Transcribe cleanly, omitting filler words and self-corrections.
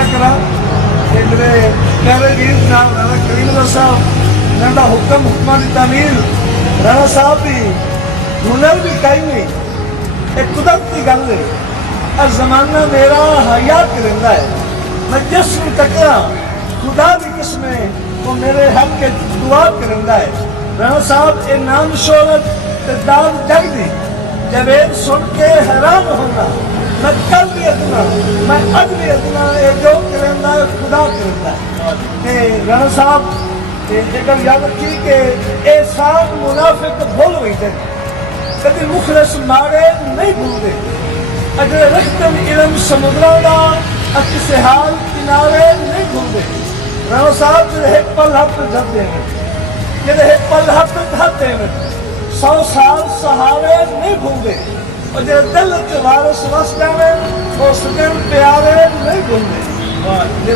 पे करा मेरे प्यारे वीर जनाब राणा करीम साहब इन्होंने हुक्म हुक्मा की तामीर राणा साहब भी हुनर भी कहीं नहीं एक कुदरत की गल है और जमाना मेरा हयात रहा है मैं जिस टकरा खुदा की किस्म वो मेरे हक के दुआ करता है राणा साहब ये नाम शोहरत दाद जग दी जवेद सुन के हैरान होना मैं कल भी अदना मैं अज भी अदना ये जो करता है खुदा करता है राणा साहब एक याद रखी कि ये साल मुनाफिक भूल हुई थे कभी मुखलस मारे नहीं भूलते अगर रखते इलम समुद्रों का किसी हाल किनारे नहीं भूलते राणा साहब जो एक पल हाथ धरते हैं जो एक पल हाथ धरते हैं 100 साल सहारे नहीं भूलते और जो दिल च वारस वस जावे वो सजन प्यारे नहीं भूलते।